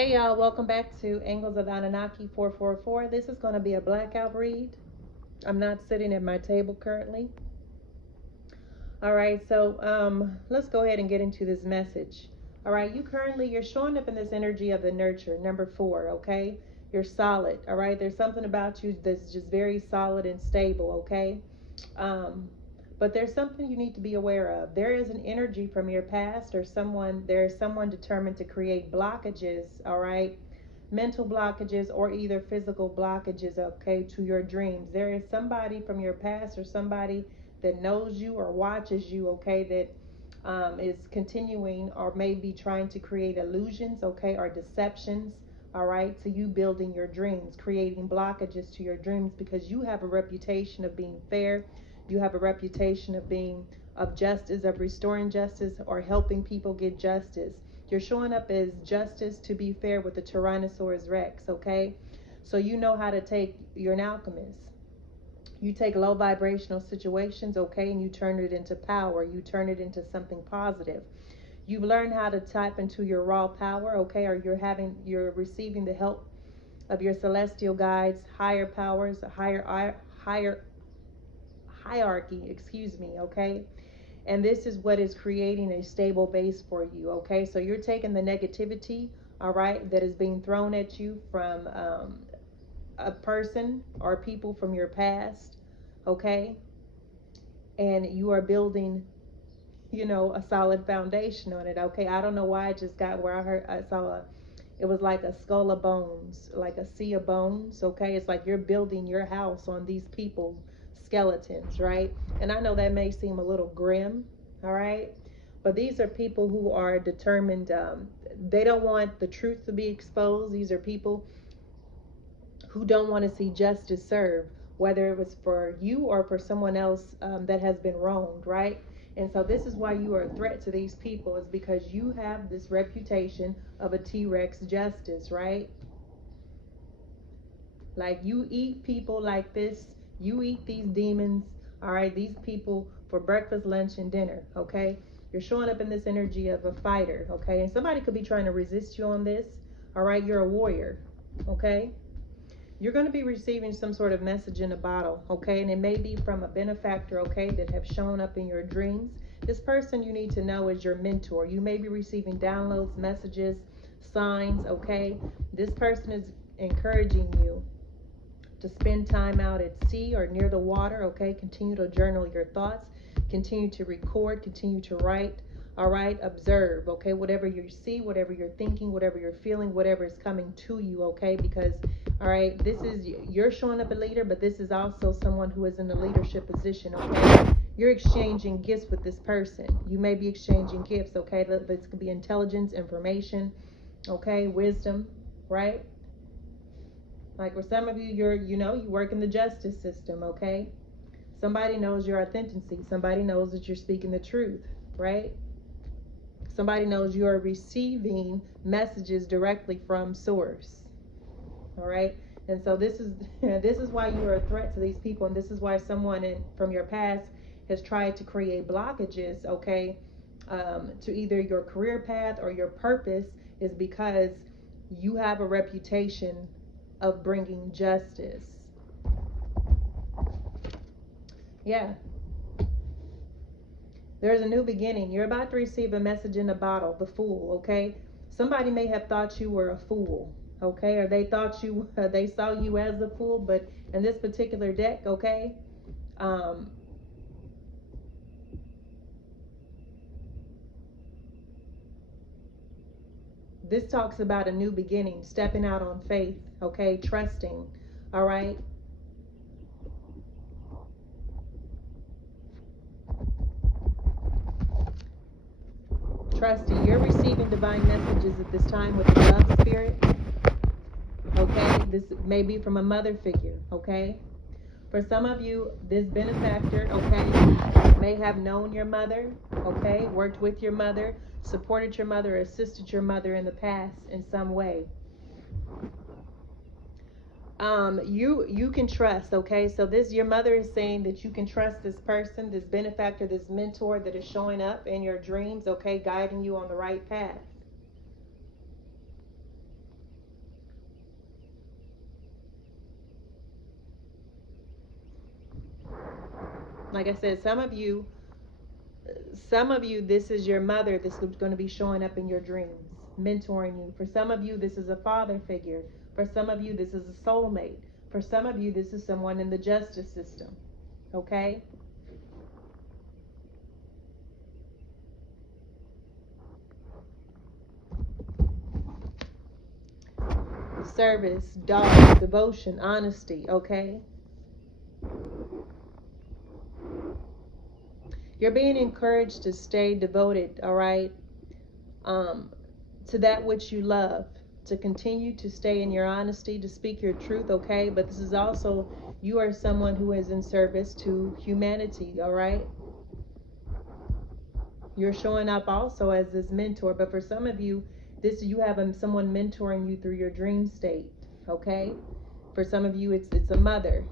Hey y'all, welcome back to Angles of Anunnaki 444. This is going to be a blackout read. I'm not sitting at my table currently. All right, so let's go ahead and get into this message. All right, you're showing up in this energy of the nurture, number 4, okay? You're solid, all right? There's something about you that's just very solid and stable, okay? Um, but there's something you need to be aware of. There is an energy from your past, or there is someone determined to create blockages, all right? Mental blockages or either physical blockages, okay, to your dreams. There is somebody from your past or somebody that knows you or watches you, okay, that is continuing or maybe trying to create illusions, okay, or deceptions, all right, to you building your dreams, creating blockages to your dreams, because you have a reputation of being fair. You have a reputation of being of justice, of restoring justice, or helping people get justice. You're showing up as justice, to be fair, with the Tyrannosaurus Rex, okay? So you know how to you're an alchemist. You take low vibrational situations, okay, and you turn it into power. You turn it into something positive. You've learned how to tap into your raw power, okay, or you're receiving the help of your celestial guides, higher powers, higher hierarchy, excuse me, okay? And this is what is creating a stable base for you, okay? So you're taking the negativity, all right, that is being thrown at you from a person or people from your past, okay? And you are building, a solid foundation on it, okay? I don't know why I just got where I saw it was like a skull of bones, like a sea of bones, okay? It's like you're building your house on these people skeletons, right? And I know that may seem a little grim, all right? But these are people who are determined. They don't want the truth to be exposed. These are people who don't want to see justice served, whether it was for you or for someone else that has been wronged, right? And so this is why you are a threat to these people, is because you have this reputation of a T-Rex justice, right? Like, you eat people like this, you eat these demons, all right, these people, for breakfast, lunch, and dinner, okay? You're showing up in this energy of a fighter, okay? And somebody could be trying to resist you on this, all right? You're a warrior, okay? You're going to be receiving some sort of message in a bottle, okay? And it may be from a benefactor, okay, that have shown up in your dreams. This person you need to know is your mentor. You may be receiving downloads, messages, signs, okay? This person is encouraging you to spend time out at sea or near the water, okay? Continue to journal your thoughts, continue to record, continue to write, all right? Observe, okay? Whatever you see, whatever you're thinking, whatever you're feeling, whatever is coming to you, okay? Because, all right, you're showing up a leader, but this is also someone who is in a leadership position, okay? You're exchanging gifts with this person. You may be exchanging gifts, okay? This could be intelligence, information, okay? Wisdom, right? Like, for some of you, you work in the justice system, okay? Somebody knows your authenticity. Somebody knows that you're speaking the truth, right? Somebody knows you are receiving messages directly from source, all right? And so this is this is why you are a threat to these people, and this is why from your past has tried to create blockages, okay, to either your career path or your purpose, is because you have a reputation of bringing justice. Yeah. There's a new beginning. You're about to receive a message in a bottle, the fool, okay? Somebody may have thought you were a fool, okay? Or they saw you as a fool, but in this particular deck, okay? Um, this talks about a new beginning, stepping out on faith, okay? Trusting, all right? Trusting. You're receiving divine messages at this time with the love spirit, okay? This may be from a mother figure, okay? For some of you, this benefactor, okay, may have known your mother, okay, worked with your mother, supported your mother, assisted your mother in the past in some way. You can trust, okay? So your mother is saying that you can trust this person, this benefactor, this mentor that is showing up in your dreams, okay, guiding you on the right path. Like I said, some of you, this is your mother that's going to be showing up in your dreams, mentoring you. For some of you, this is a father figure. For some of you, this is a soulmate. For some of you, this is someone in the justice system. Okay? Service, dog, devotion, honesty. Okay? You're being encouraged to stay devoted, all right, to that which you love, to continue to stay in your honesty, to speak your truth, okay? But this is also, you are someone who is in service to humanity, all right? You're showing up also as this mentor, but for some of you, this you have someone mentoring you through your dream state, okay? For some of you, it's a mother.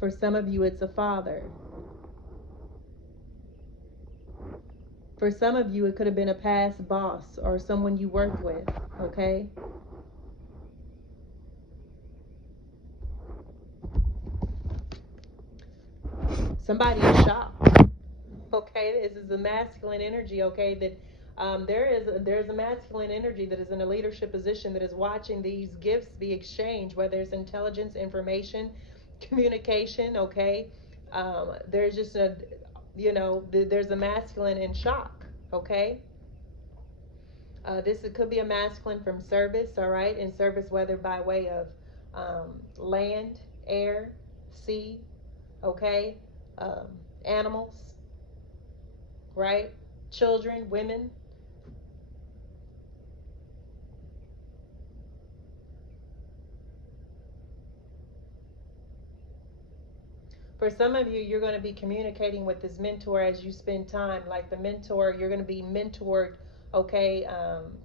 For some of you, it's a father. For some of you, it could have been a past boss or someone you worked with, okay? Somebody is shocked, okay? This is a masculine energy, okay? That there's a masculine energy that is in a leadership position that is watching these gifts be exchanged, whether it's intelligence, information, communication, okay? There's just there's a masculine in shock, okay? It could be a masculine from service, all right, in service, whether by way of land, air, sea, okay, um, animals, right, children, women. For some of you, you're going to be communicating with this mentor as you spend time. Like the mentor, you're going to be mentored, okay?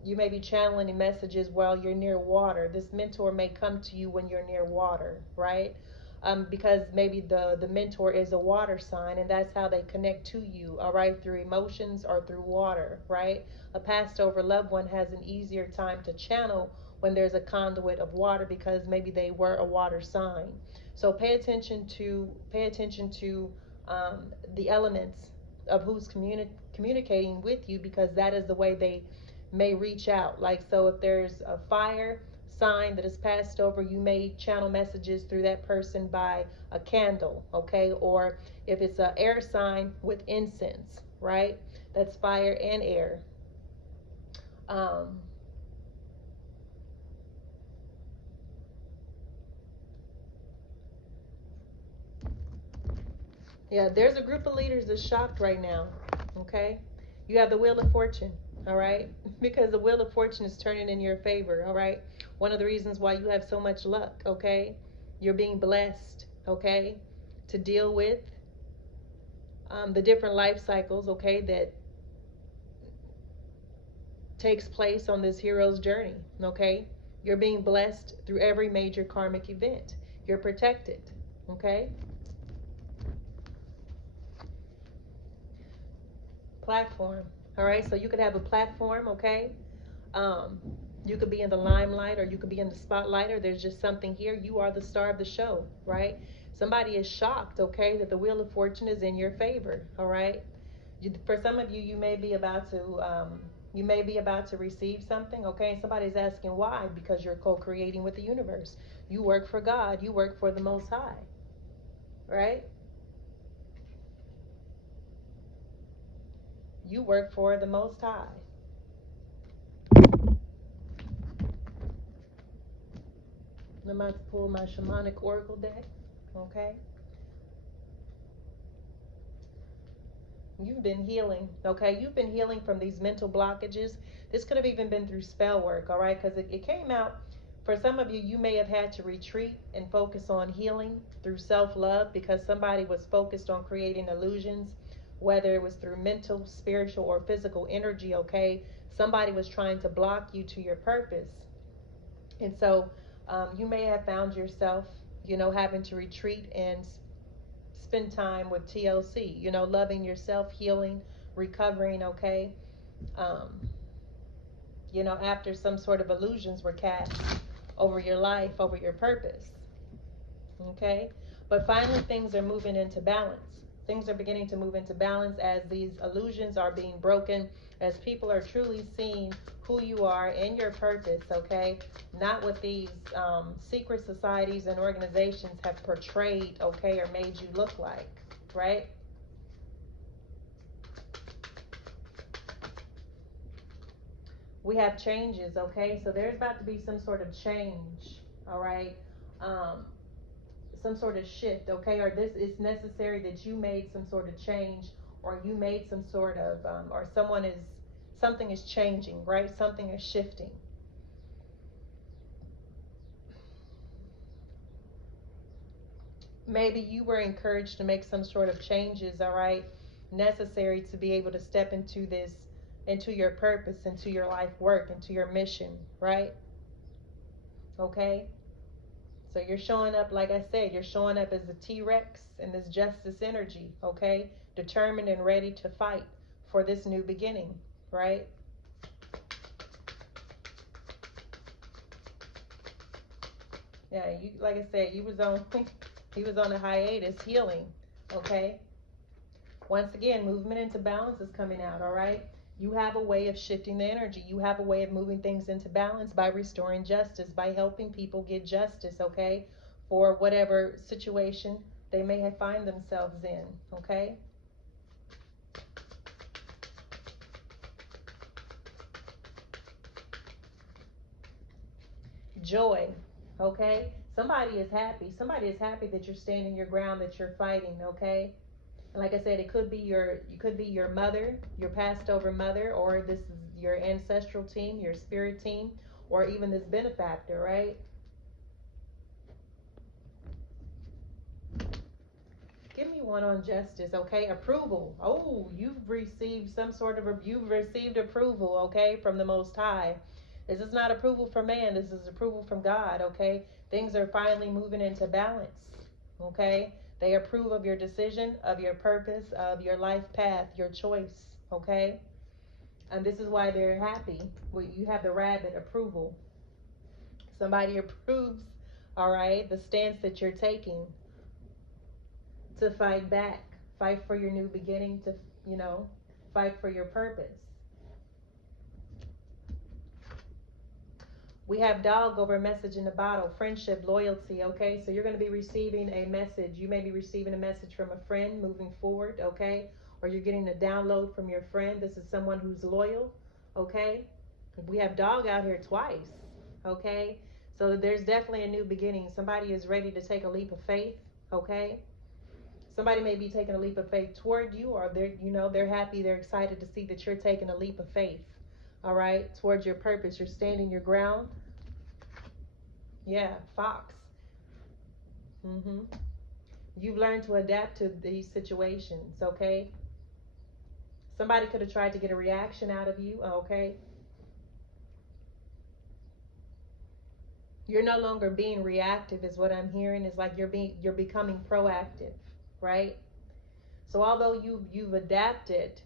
You may be channeling messages while you're near water. This mentor may come to you when you're near water, right? Because maybe the mentor is a water sign, and that's how they connect to you, all right, through emotions or through water, right? A passed over loved one has an easier time to channel when there's a conduit of water because maybe they were a water sign. So pay attention to the elements of who's communicating with you, because that is the way they may reach out. Like, so if there's a fire sign that is passed over, you may channel messages through that person by a candle, okay? Or if it's an air sign, with incense, right? That's fire and air. Um, Yeah, there's a group of leaders that's shocked right now. Okay? You have the Wheel of Fortune, all right? Because the Wheel of Fortune is turning in your favor, all right? One of the reasons why you have so much luck, okay? You're being blessed, okay? To deal with the different life cycles, okay, that takes place on this hero's journey, okay? You're being blessed through every major karmic event. You're protected, okay? Platform, all right? So you could have a platform, okay? Um, you could be in the limelight, or you could be in the spotlight, or there's just something here. You are the star of the show, right? Somebody is shocked, okay, that the Wheel of Fortune is in your favor, all right? For some of you, you may be about to receive something, okay? And somebody's asking why, because you're co-creating with the universe. You work for God. You work for the Most High, right? You work for the Most High. I'm about to pull my shamanic oracle deck, okay? You've been healing, okay? You've been healing from these mental blockages. This could have even been through spell work, all right? Because it came out, for some of you, you may have had to retreat and focus on healing through self-love because somebody was focused on creating illusions, whether it was through mental, spiritual, or physical energy, okay? Somebody was trying to block you to your purpose. And so you may have found yourself, having to retreat and spend time with TLC, loving yourself, healing, recovering, okay? Um, after some sort of illusions were cast over your life, over your purpose, okay? But finally, things are moving into balance. Things are beginning to move into balance as these illusions are being broken, as people are truly seeing who you are and your purpose, okay? Not what these secret societies and organizations have portrayed, okay, or made you look like, right? We have changes, okay? So there's about to be some sort of change, all right? Some sort of shift, okay? Or this is necessary that you made some sort of change, or you made some sort of, or something is changing, right? Something is shifting. Maybe you were encouraged to make some sort of changes, all right? Necessary to be able to step into this, into your purpose, into your life work, into your mission, right? Okay? So you're showing up, like I said, you're showing up as a T-Rex in this justice energy, okay? Determined and ready to fight for this new beginning, right? Yeah, you, like I said, you was on he was on a hiatus healing, okay? Once again, movement into balance is coming out, all right? You have a way of shifting the energy. You have a way of moving things into balance by restoring justice, by helping people get justice, okay? For whatever situation they may have find themselves in, okay? Joy, okay? Somebody is happy. Somebody is happy that you're standing your ground, that you're fighting, okay? And like I said, it could be your mother, your passed over mother, or this is your ancestral team, your spirit team, or even this benefactor, right? Give me one on justice, okay? Approval. Oh, you've received you've received approval, okay, from the Most High. This is not approval from man. This is approval from God, okay? Things are finally moving into balance, okay? They approve of your decision, of your purpose, of your life path, your choice, okay? And this is why they're happy. Well, you have the rabbit approval. Somebody approves, all right, the stance that you're taking to fight back, fight for your new beginning, to, fight for your purpose. We have dog over message in the bottle, friendship, loyalty, okay? So you're going to be receiving a message. You may be receiving a message from a friend moving forward, okay? Or you're getting a download from your friend. This is someone who's loyal, okay? We have dog out here twice, okay? So there's definitely a new beginning. Somebody is ready to take a leap of faith, okay? Somebody may be taking a leap of faith toward you, or they're happy, they're excited to see that you're taking a leap of faith, all right, towards your purpose. You're standing your ground. Yeah, fox. You've learned to adapt to these situations, okay? Somebody could have tried to get a reaction out of you, okay? You're no longer being reactive, is what I'm hearing. It's like you're becoming proactive, right? So although you've adapted,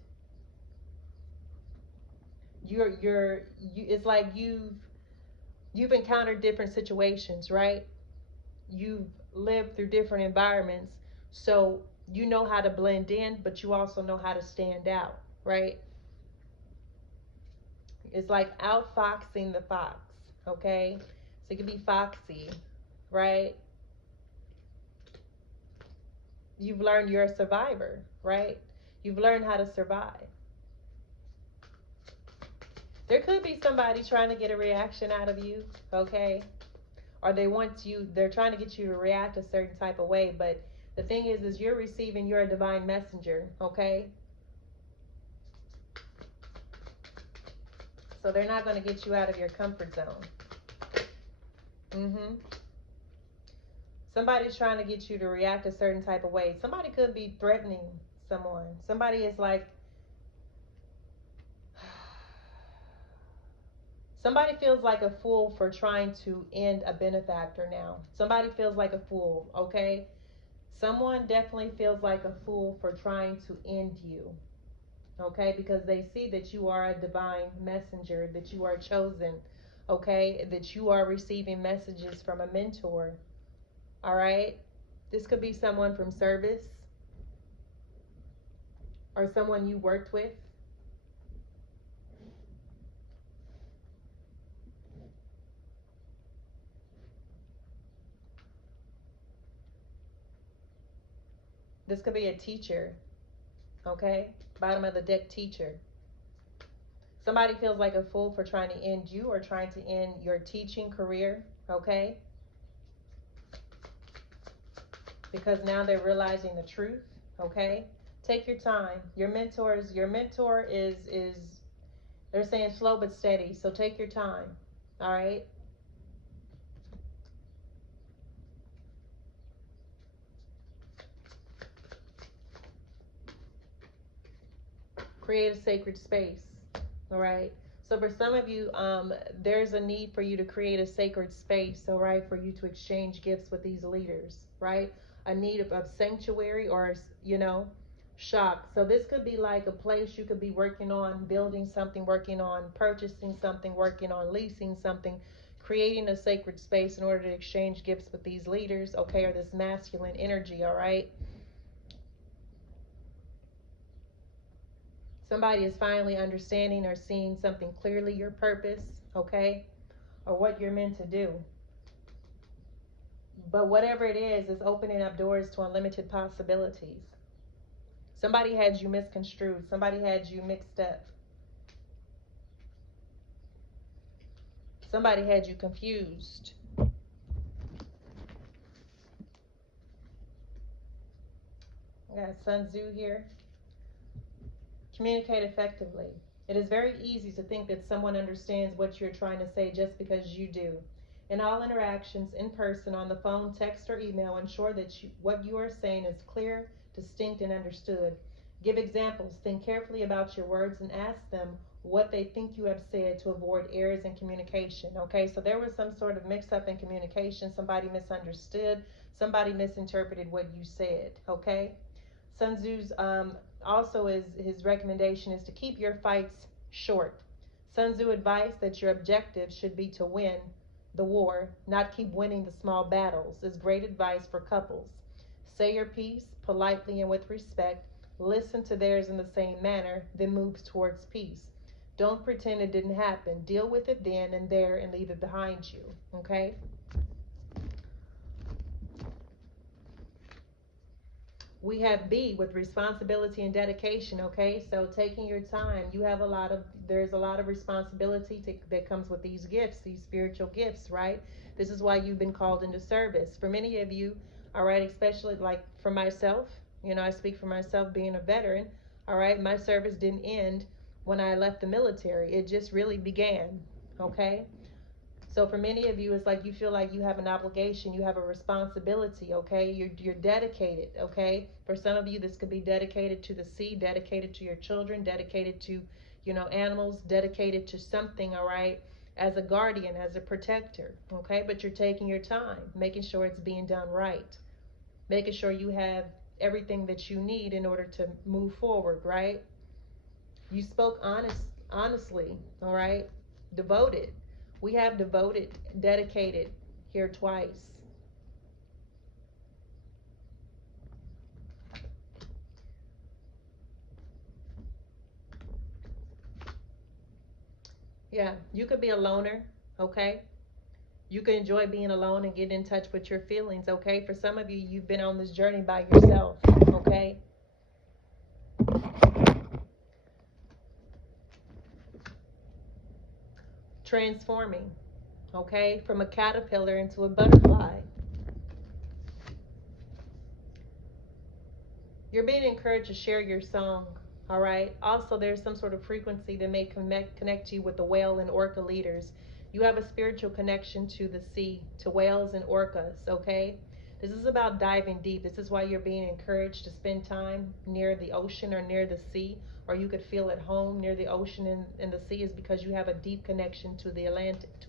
it's like you've encountered different situations, right? You've lived through different environments, so you know how to blend in, but you also know how to stand out, right? It's like outfoxing the fox, okay? So you can be foxy, right? You've learned you're a survivor, right? You've learned how to survive. There could be somebody trying to get a reaction out of you, okay? Or they're trying to get you to react a certain type of way, but the thing is you're a divine messenger, okay? So they're not going to get you out of your comfort zone. Somebody's trying to get you to react a certain type of way. Somebody could be threatening someone. Somebody is like, somebody feels like a fool for trying to end a benefactor now. Somebody feels like a fool, okay? Someone definitely feels like a fool for trying to end you, okay? Because they see that you are a divine messenger, that you are chosen, okay? That you are receiving messages from a mentor, all right? This could be someone from service or someone you worked with. This could be a teacher, okay? Bottom of the deck, teacher. Somebody feels like a fool for trying to end you or trying to end your teaching career, okay? Because now they're realizing the truth, okay? Take your time. Your mentor is they're saying slow but steady, so take your time, all right? Create a sacred space, all right? So for some of you, there's a need for you to create a sacred space, all right, for you to exchange gifts with these leaders, right? A need of sanctuary or, shock. So this could be like a place you could be working on, building something, working on purchasing something, working on leasing something, creating a sacred space in order to exchange gifts with these leaders, okay, or this masculine energy, all right? Somebody is finally understanding or seeing something clearly, your purpose, okay, or what you're meant to do. But whatever it is opening up doors to unlimited possibilities. Somebody had you misconstrued. Somebody had you mixed up. Somebody had you confused. I got Sun Tzu here. Communicate effectively. It is very easy to think that someone understands what you're trying to say just because you do. In all interactions, in person, on the phone, text, or email, ensure that what you are saying is clear, distinct, and understood. Give examples. Think carefully about your words and ask them what they think you have said to avoid errors in communication. Okay, so there was some sort of mix up in communication. Somebody misunderstood. Somebody misinterpreted what you said. Okay, Sun Tzu's also is his recommendation is to keep your fights short. Sun Tzu advised that your objective should be to win the war, not keep winning the small battles, is great advice for couples. Say your piece politely and with respect. Listen to theirs in the same manner, then move towards peace. Don't pretend it didn't happen. Deal with it then and there and leave it behind you. Okay? We have B with responsibility and dedication. Okay, so taking your time, there's a lot of responsibility that comes with these gifts, these spiritual gifts, right? This is why you've been called into service. For many of you, all right, especially like for myself, I speak for myself being a veteran, all right, my service didn't end when I left the military. It just really began. Okay, so for many of you, it's like you feel like you have an obligation, you have a responsibility, okay? You're dedicated, okay? For some of you, this could be dedicated to the sea, dedicated to your children, dedicated to, animals, dedicated to something, all right? As a guardian, as a protector, okay? But you're taking your time, making sure it's being done right, making sure you have everything that you need in order to move forward, right? You spoke honestly, all right? Devoted. We have devoted, dedicated here twice. Yeah, you could be a loner, okay? You can enjoy being alone and get in touch with your feelings, okay? For some of you, you've been on this journey by yourself, okay? Transforming, okay? From a caterpillar into a butterfly. You're being encouraged to share your song, all right? Also, there's some sort of frequency that may connect you with the whale and orca leaders. You have a spiritual connection to the sea, to whales and orcas, okay? This is about diving deep. This is why you're being encouraged to spend time near the ocean or near the sea, or you could feel at home near the ocean and the sea, is because you have a deep connection to the Atlantic,